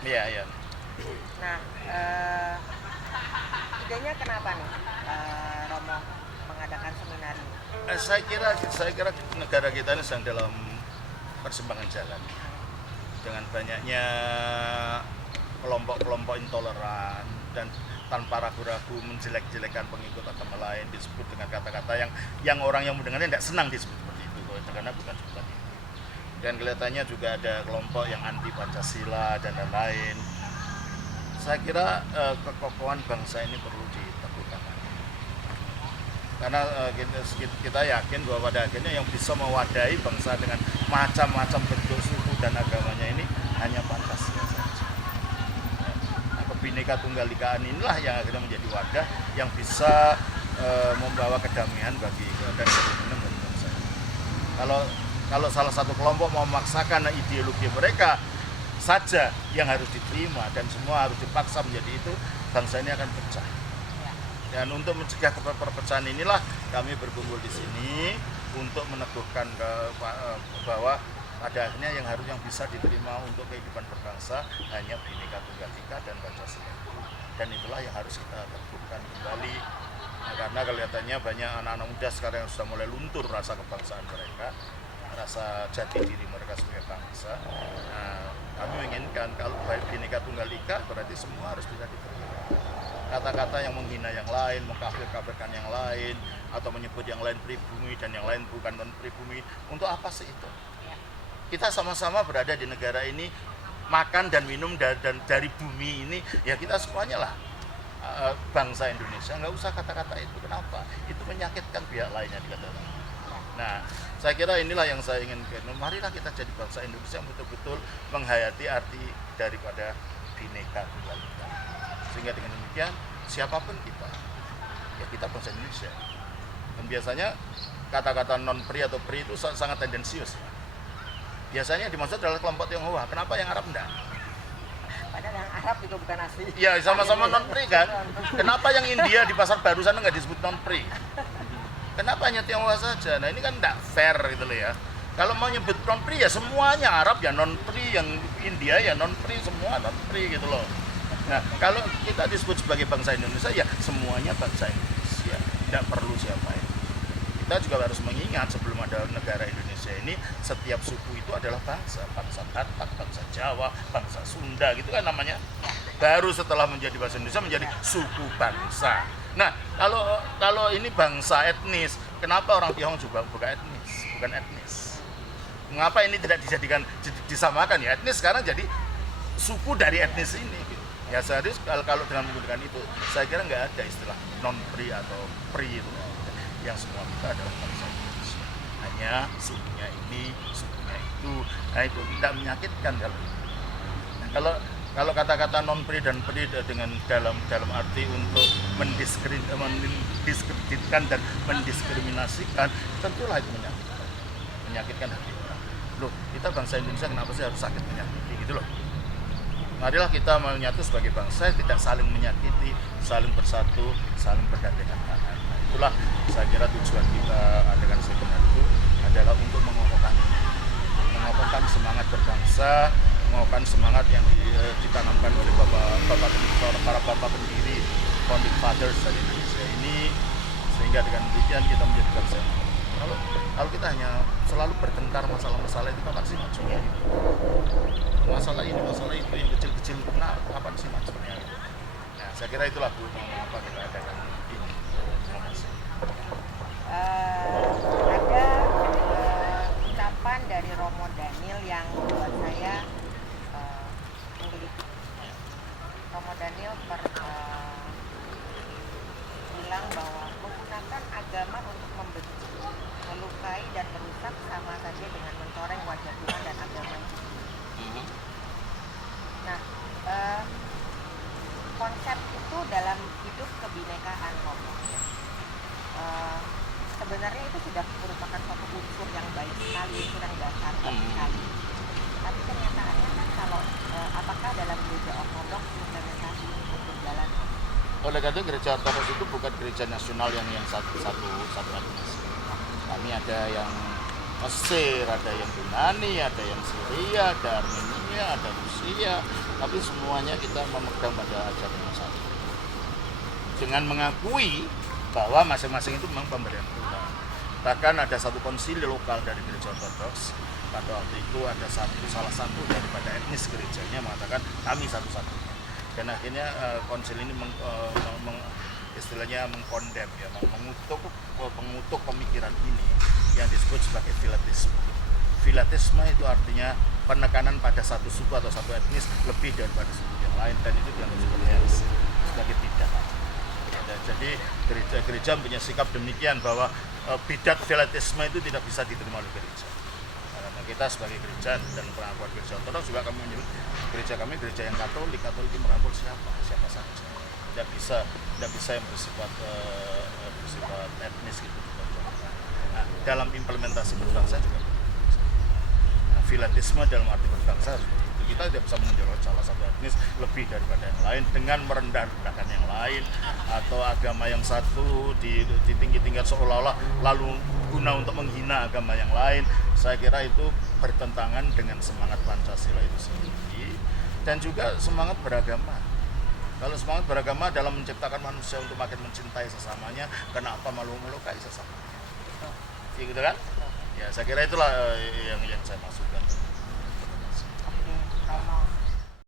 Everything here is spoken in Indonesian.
Iya, iya. Nah, idenya kenapa nih Romo mengadakan seminar ini? Saya kira negara kita ini sedang dalam persimpangan jalan dengan banyaknya kelompok-kelompok intoleran dan tanpa ragu-ragu menjelek-jelekan pengikut agama lain, disebut dengan kata-kata yang orang yang mendengarnya tidak senang disebut seperti itu, karena bukan seperti itu. Dan kelihatannya juga ada kelompok yang anti Pancasila dan lain-lain. Saya kira kekokohan bangsa ini perlu diteguhkan, karena kita yakin bahwa pada akhirnya yang bisa mewadahi bangsa dengan macam-macam bentuk suku dan agamanya ini hanya Pancasila saja. Nah, Bhinneka Tunggal Ikaan inilah yang akhirnya menjadi wadah yang bisa membawa kedamaian bagi dan kerukunan bagi bangsa. Kalau salah satu kelompok mau memaksakan ideologi mereka saja yang harus diterima dan semua harus dipaksa menjadi itu, bangsa ini akan pecah. Dan untuk mencegah perpecahan inilah kami berkumpul di sini untuk meneguhkan bahwa pada akhirnya yang bisa diterima untuk kehidupan berbangsa hanya Bhinneka Tunggal Ika dan Pancasila. Dan itulah yang harus kita teguhkan kembali. Nah, karena kelihatannya banyak anak-anak muda sekarang yang sudah mulai luntur rasa kebangsaan mereka, rasa jati diri mereka sebagai bangsa. Nah, kami menginginkan kalau Bhinneka Tunggal Ika berarti semua harus bisa diterima. Kata-kata yang menghina yang lain, mengkafir-kafirkan yang lain, atau menyebut yang lain pribumi dan yang lain bukan non-pribumi, untuk apa sih itu? Kita sama-sama berada di negara ini, makan dan minum dari bumi ini, ya kita semuanya lah bangsa Indonesia. Nggak usah kata-kata itu, kenapa? Itu menyakitkan pihak lainnya dikatakan. Nah, saya kira inilah yang saya inginkan. Marilah kita jadi bangsa Indonesia yang betul-betul menghayati arti daripada Bhinneka Tunggal Ika. Sehingga dengan demikian siapapun kita, ya kita bangsa Indonesia. Dan biasanya kata-kata non-pri atau pri itu sangat tendensius. Biasanya dimaksud adalah kelompok Tionghoa. Kenapa yang Arab enggak? Padahal yang Arab juga bukan asli. Ya sama-sama non-pri kan. Kenapa yang India di pasar baru sana nggak disebut non-pri? Kenapa hanya Tionghoa saja? Nah ini kan enggak fair gitu loh ya. Kalau mau nyebut non-pri ya semuanya Arab ya non-pri, yang India ya non-pri, semua non-pri gitu loh. Nah, kalau kita disebut sebagai bangsa Indonesia, ya semuanya bangsa Indonesia, tidak perlu siapa itu. Kita juga harus mengingat sebelum ada negara Indonesia ini, setiap suku itu adalah bangsa, bangsa Batak, bangsa Jawa, bangsa Sunda, gitu kan namanya. Baru setelah menjadi bahasa Indonesia menjadi suku bangsa. Nah, kalau ini bangsa etnis, kenapa orang Tionghoa juga bukan etnis? Mengapa ini tidak disamakan ya? Etnis sekarang jadi suku dari etnis ini. Ya serius kalau dengan menggunakan itu, saya kira nggak ada istilah non-pri atau pri itu. Yang semua kita adalah bangsa Indonesia. Hanya sukunya ini, sukunya itu. Nah itu tidak menyakitkan kalau kata-kata non-pri dan pri dengan dalam arti untuk mendiskreditkan dan mendiskriminasikan, tentulah itu menyakitkan hati orang. Loh, kita bangsa Indonesia kenapa sih harus sakit menyakiti gitu loh? Marilah kita menyatu sebagai bangsa, tidak saling menyakiti, saling bersatu, saling bergandengan tangan. Nah, itulah saya kira tujuan kita dengan seminar itu adalah untuk mengokohkan semangat berbangsa, mengokohkan semangat yang ditanamkan oleh para bapak pendiri, founding fathers dari Indonesia ini, sehingga dengan demikian kita menjadi bangsa. Kalau kita hanya selalu bertengkar masalah-masalah itu kapan sih majunya? Masalah ini, masalah itu, yang kecil-kecil kapan sih majunya? Nah, saya kira itulah Bu, mengapa kita adakan ini. Terima kasih. Ada ucapan dari Romo Daniel yang buat saya menggelitik. Romo Daniel bilang bahwa menggunakan agama untuk membenci, melukai dan merusak sama saja dengan mencoreng wajah Tuhan dan agama itu. Nah, konsep itu dalam hidup kebinekaan Romo. Sebenarnya itu sudah merupakan suatu unsur yang baik sekali, unsur yang dasar sekali. Tapi kenyataannya kan kalau apakah dalam gereja ortodoks implementasi itu berjalan? Oleh karena itu gereja ortodoks itu bukan gereja nasional yang satu etnis. Kami ada yang Mesir, ada yang Yunani, ada yang Syria, ada Armenia, ada Rusia, tapi semuanya kita memegang pada ajaran yang satu. Dengan mengakui bahwa masing-masing itu memang pemberian Tuhan. Bahkan ada satu konsili lokal dari gereja Ortodoks, pada waktu itu ada salah satu daripada etnis gerejanya mengatakan kami satu-satunya. Dan akhirnya konsil ini istilahnya mengkondem, ya, mengutuk pemikiran ini yang disebut sebagai filatisme. Filatisme itu artinya penekanan pada satu suku atau satu etnis lebih daripada suku yang lain, dan itu dianggap sebagai heresi, sebagai bidat. Jadi gereja punya sikap demikian bahwa bidat filatisme itu tidak bisa diterima oleh gereja. Karena kita sebagai gereja dan pengakuan gereja Ortodoks juga kami menyebut gereja kami gereja yang Katolik itu merangkul siapa saja. Tidak bisa yang bersifat etnis gitu juga. Nah, dalam implementasi berbangsa juga. Nah, filatisme dalam arti berbangsa itu kita tidak bisa menonjolkan salah satu etnis lebih daripada yang lain dengan merendah-rendahkan yang lain, atau agama yang satu ditinggi-tinggikan seolah-olah lalu guna untuk menghina agama yang lain. Saya kira itu bertentangan dengan semangat Pancasila itu sendiri dan juga semangat beragama. Kalau semangat beragama dalam menciptakan manusia untuk makin mencintai sesamanya, kenapa malu melukai sesamanya? Gitu kan? Ya, saya kira itulah yang saya maksudkan. Oke, kalau